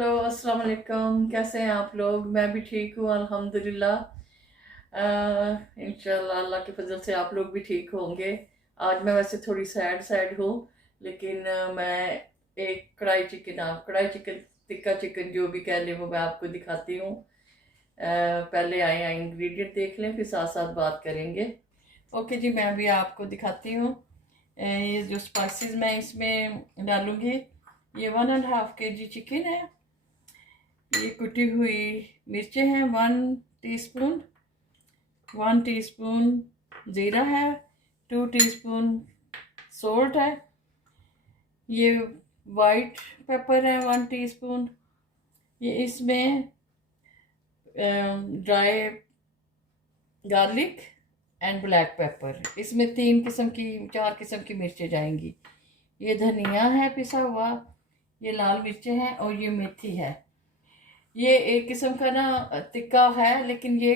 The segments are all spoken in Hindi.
हेलो, अस्सलाम वालेकुम। कैसे हैं आप लोग? मैं भी ठीक हूँ, अल्हम्दुलिल्लाह। इंशाल्लाह अल्लाह के फजल से आप लोग भी ठीक होंगे। आज मैं वैसे थोड़ी सैड सैड हूँ, लेकिन मैं एक कढ़ाई चिकन टिक्का चिकन जो भी कह लें वो मैं आपको दिखाती हूँ। पहले आए इंग्रेडिएंट देख लें, फिर साथ साथ बात करेंगे। ओके जी, मैं अभी आपको दिखाती हूँ। ये जो स्पाइसेस मैं इसमें डालूंगी, ये 1.5 kg चिकन है। ये कुटी हुई मिर्चें हैं 1 टीस्पून, 1 टीस्पून ज़ीरा है, 2 टीस्पून सोल्ट है। ये वाइट पेपर है 1 टीस्पून। ये इसमें dry garlic and black pepper, इसमें 4 किस्म की मिर्चें जाएंगी। ये धनिया है पिसा हुआ, ये लाल मिर्चें हैं और ये मेथी है। ये एक किस्म का ना टिक्का है, लेकिन ये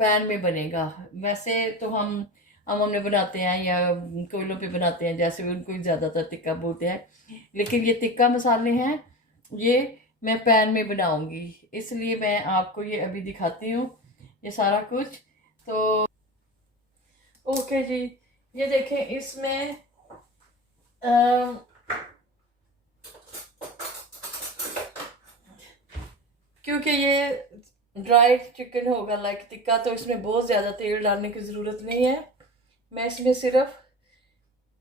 पैन में बनेगा। वैसे तो हम हमने बनाते हैं या कोयलों पे बनाते हैं, जैसे उनको ही ज़्यादातर टिक्का बोलते हैं, लेकिन ये टिक्का मसाले हैं, ये मैं पैन में बनाऊंगी, इसलिए मैं आपको ये अभी दिखाती हूँ ये सारा कुछ। तो ओके जी, ये देखें इसमें क्योंकि ये ड्राई चिकन होगा लाइक टिक्का, तो इसमें बहुत ज़्यादा तेल डालने की ज़रूरत नहीं है। मैं इसमें सिर्फ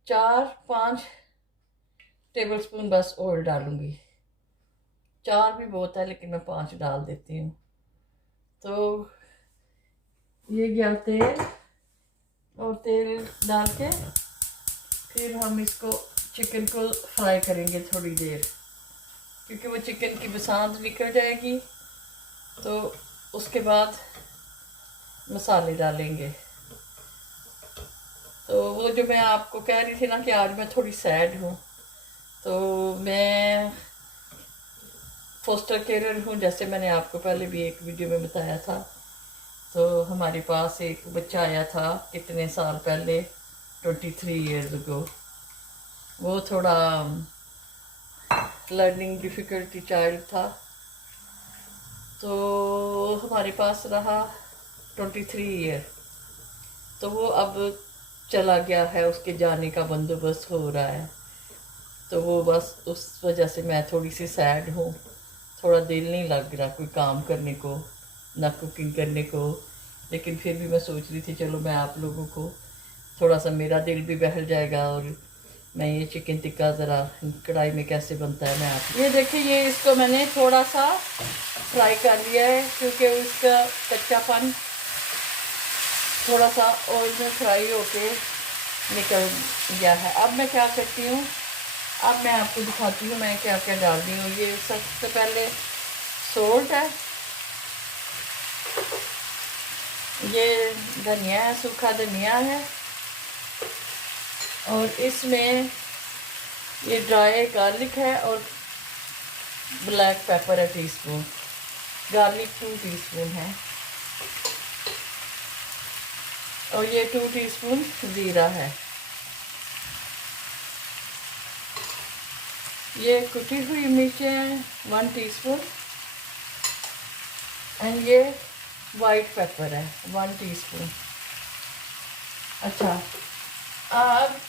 4-5 टेबल स्पून बस ऑयल डालूंगी। 4 भी बहुत है, लेकिन मैं 5 डाल देती हूँ। तो ये गया तेल, और तेल डाल के फिर हम इसको चिकन को फ्राई करेंगे थोड़ी देर, क्योंकि वो चिकन की बसांत निकल जाएगी। तो उसके बाद मसाले डालेंगे। तो वो जो मैं आपको कह रही थी ना कि आज मैं थोड़ी सैड हूँ, तो मैं फोस्टर केयर हूँ, जैसे मैंने आपको पहले भी एक वीडियो में बताया था। तो हमारे पास एक बच्चा आया था कितने साल पहले, 23 ईयर्स अगो। वो थोड़ा लर्निंग डिफ़िकल्टी चाइल्ड था, तो हमारे पास रहा 23 ईयर। तो वो अब चला गया है, उसके जाने का बंदोबस्त हो रहा है। तो वो बस उस वजह से मैं थोड़ी सी सैड हूँ। थोड़ा दिल नहीं लग रहा कोई काम करने को, ना कुकिंग करने को। लेकिन फिर भी मैं सोच रही थी चलो मैं आप लोगों को थोड़ा सा, मेरा दिल भी बहल जाएगा, और मैं ये चिकन टिक्का ज़रा कढ़ाई में कैसे बनता है मैं आप ये देखिए। ये इसको मैंने थोड़ा सा फ्राई कर लिया है, क्योंकि उसका कच्चापन थोड़ा सा ऑयल में फ्राई होके निकल गया है। अब मैं क्या करती हूँ, अब मैं आपको दिखाती हूँ मैं क्या क्या डाल रही हूँ। ये सबसे पहले सोल्ट है, ये धनिया है, सूखा धनिया है, और इसमें ये ड्राई गार्लिक है, और ब्लैक पेपर है टीस्पून, गार्लिक 2 टीस्पून है, और ये 2 टीस्पून ज़ीरा है। ये कुटी हुई मिर्चें हैं 1 टीस्पून, एंड ये वाइट पेपर है 1 टीस्पून। अच्छा, अब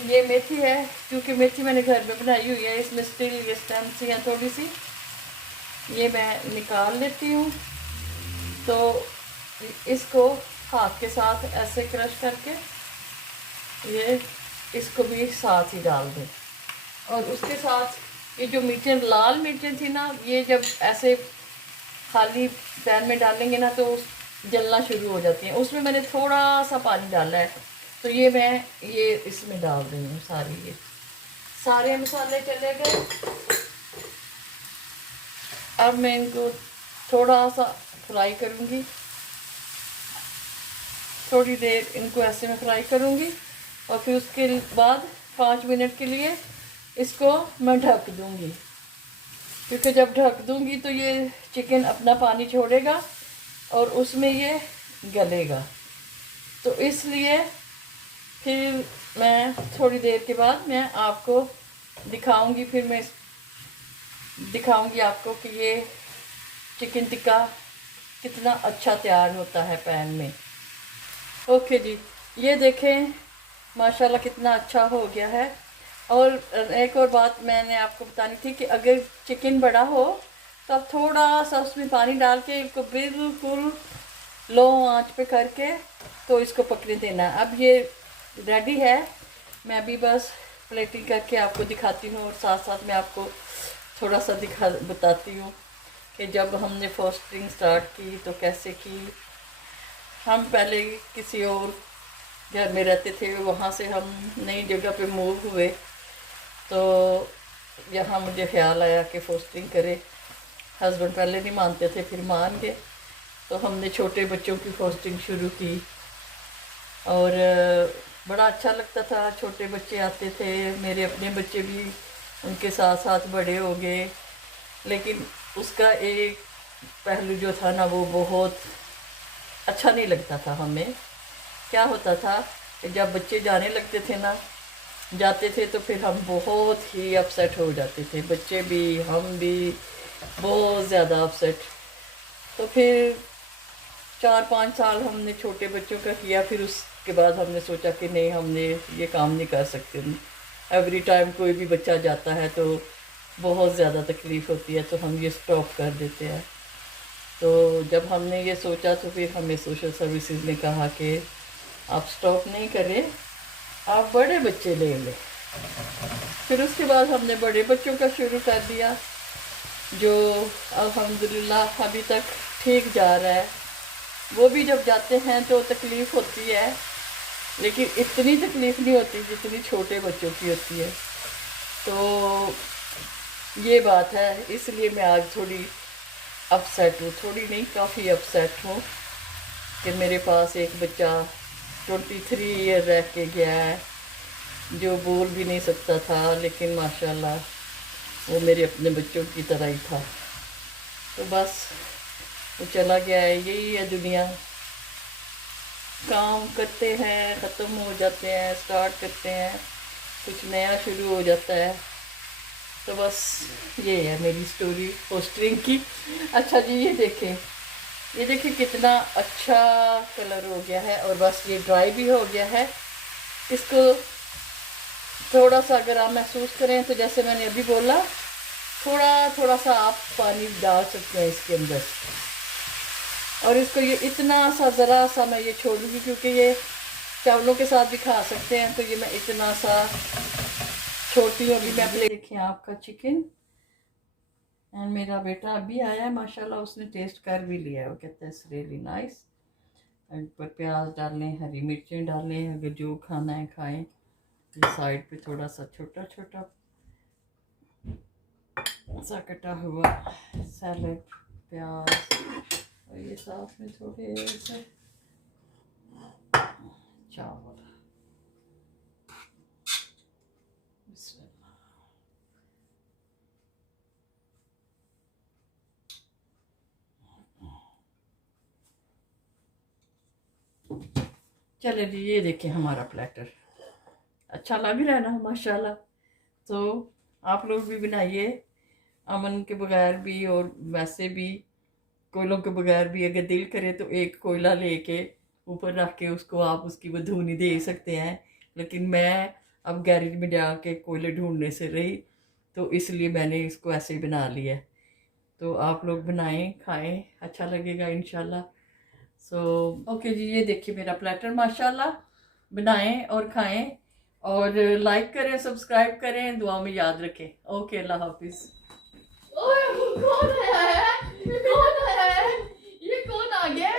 ये मेथी है, क्योंकि मेथी मैंने घर में बनाई हुई है, इसमें स्टिल ये स्टेम सी हैं थोड़ी सी, ये मैं निकाल लेती हूँ। तो इसको हाथ के साथ ऐसे क्रश करके ये इसको भी साथ ही डाल दें। और उसके साथ ये जो मिर्चें, लाल मिर्चें थी ना, ये जब ऐसे खाली पैन में डालेंगे ना तो जलना शुरू हो जाती हैं। उसमें मैंने थोड़ा सा पानी डाला है, तो ये मैं ये इसमें डाल रही हूँ सारी, ये सारे मसाले चले गए। अब मैं इनको थोड़ा सा फ्राई करूँगी, थोड़ी देर इनको ऐसे में फ्राई करूँगी, और फिर उसके बाद 5 मिनट के लिए इसको मैं ढक दूँगी, क्योंकि जब ढक दूँगी तो ये चिकन अपना पानी छोड़ेगा और उसमें ये गलेगा। तो इसलिए फिर मैं थोड़ी देर के बाद मैं आपको दिखाऊंगी, फिर मैं दिखाऊंगी आपको कि ये चिकन टिक्का कितना अच्छा तैयार होता है पैन में। ओके जी, ये देखें माशाल्लाह कितना अच्छा हो गया है। और एक और बात मैंने आपको बतानी थी कि अगर चिकन बड़ा हो तो आप थोड़ा सा उसमें पानी डाल के इसको बिल्कुल लो आंच पे करके तो इसको पकने देना। अब ये रेडी है, मैं अभी बस प्लेटिंग करके आपको दिखाती हूँ और साथ साथ मैं आपको थोड़ा सा बताती हूँ कि जब हमने फोस्टिंग स्टार्ट की तो कैसे की। हम पहले किसी और घर में रहते थे, वहाँ से हम नई जगह पे मूव हुए तो यहाँ मुझे ख्याल आया कि फोस्टिंग करे। हस्बैंड पहले नहीं मानते थे, फिर मान गए तो हमने छोटे बच्चों की फोस्टिंग शुरू की और बड़ा अच्छा लगता था। छोटे बच्चे आते थे, मेरे अपने बच्चे भी उनके साथ साथ बड़े हो गए, लेकिन उसका एक पहलू जो था ना वो बहुत अच्छा नहीं लगता था हमें। क्या होता था कि जब बच्चे जाने लगते थे ना, जाते थे तो फिर हम बहुत ही अपसेट हो जाते थे, बच्चे भी हम भी बहुत ज़्यादा अपसेट। तो फिर 4-5 साल हमने छोटे बच्चों का किया, फिर उसके बाद हमने सोचा कि नहीं, हमने ये काम नहीं कर सकते। एवरी टाइम कोई भी बच्चा जाता है तो बहुत ज़्यादा तकलीफ़ होती है, तो हम ये स्टॉप कर देते हैं। तो जब हमने ये सोचा तो फिर हमें सोशल सर्विसेज ने कहा कि आप स्टॉप नहीं करें, आप बड़े बच्चे ले लें। फिर उसके बाद हमने बड़े बच्चों का शुरू कर दिया, जो अल्हम्दुलिल्लाह अभी तक ठीक जा रहा है। वो भी जब जाते हैं तो तकलीफ़ होती है, लेकिन इतनी तकलीफ़ नहीं होती जितनी छोटे बच्चों की होती है। तो ये बात है, इसलिए मैं आज थोड़ी अपसेट हूँ, थोड़ी नहीं काफ़ी अपसेट हूँ कि मेरे पास एक बच्चा 23 ईयर रह के गया है, जो बोल भी नहीं सकता था, लेकिन माशाल्लाह वो मेरे अपने बच्चों की तरह ही था। तो बस वो चला गया है, यही है दुनिया। काम करते हैं, ख़त्म हो जाते हैं, स्टार्ट करते हैं, कुछ नया शुरू हो जाता है। तो बस ये है मेरी स्टोरी पोस्टरिंग की। अच्छा जी, ये देखें कितना अच्छा कलर हो गया है और बस ये ड्राई भी हो गया है। इसको थोड़ा सा अगर आप महसूस करें तो जैसे मैंने अभी बोला, थोड़ा थोड़ा सा आप पानी डाल सकते हैं इसके अंदर। और इसको ये इतना सा ज़रा सा मैं ये छोड़ूंगी, क्योंकि ये चावलों के साथ भी खा सकते हैं, तो ये मैं इतना सा छोड़ती हूँ। अभी मैं प्लेट देखें आपका चिकन। एंड मेरा बेटा अभी आया है माशाल्लाह, उसने टेस्ट कर भी लिया है, वो कहता है इट्स रियली नाइस। पर प्याज डालने, हरी मिर्चें डालने, अगर जो खाना है खाएं। ये साइड पे थोड़ा सा छोटा छोटा सा कटा हुआ सैलड, प्याज, और ये साथ में थोड़े से चावल। चले जी, ये देखें हमारा प्लेटर अच्छा लग रहा है ना माशाल्लाह। तो आप लोग भी बनाइए, अमन के बगैर भी और वैसे भी कोयलों के बगैर भी। अगर दिल करे तो एक कोयला लेके ऊपर रख के उसको आप उसकी बधूनी दे सकते हैं, लेकिन मैं अब गैरेज में जाके कोयले ढूंढने से रही, तो इसलिए मैंने इसको ऐसे ही बना लिया है। तो आप लोग बनाएं, खाएं, अच्छा लगेगा इंशाल्लाह। सो ओके जी, ये देखिए मेरा प्लेटर माशाल्लाह। बनाएं और खाएं और लाइक करें, सब्सक्राइब करें, दुआ में याद रखें। ओके, अल्लाह हाफिज। कौन है? कौन है? ये कौन आ गया?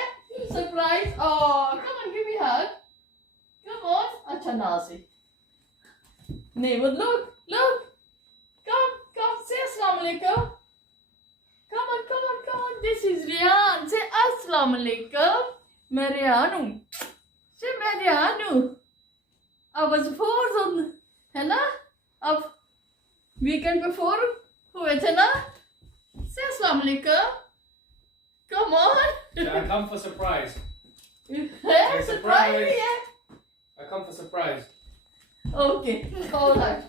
Surprise! Come on, give me hug. Come on. अच्छा ना से नहीं, वो लुक कम से अस्सलाम वालेकुम। Come on. This is Rian. Say Assalamu alaikum. मैं रियान हूँ। से मैं रियान हूँ। अब आज 4 है ना? अब वीकेंड पे 4 हुए थे ना? Say Assalamu alaikum. Come on. I come for surprise. है सरप्राइज भी है। I come for surprise. Okay. All right.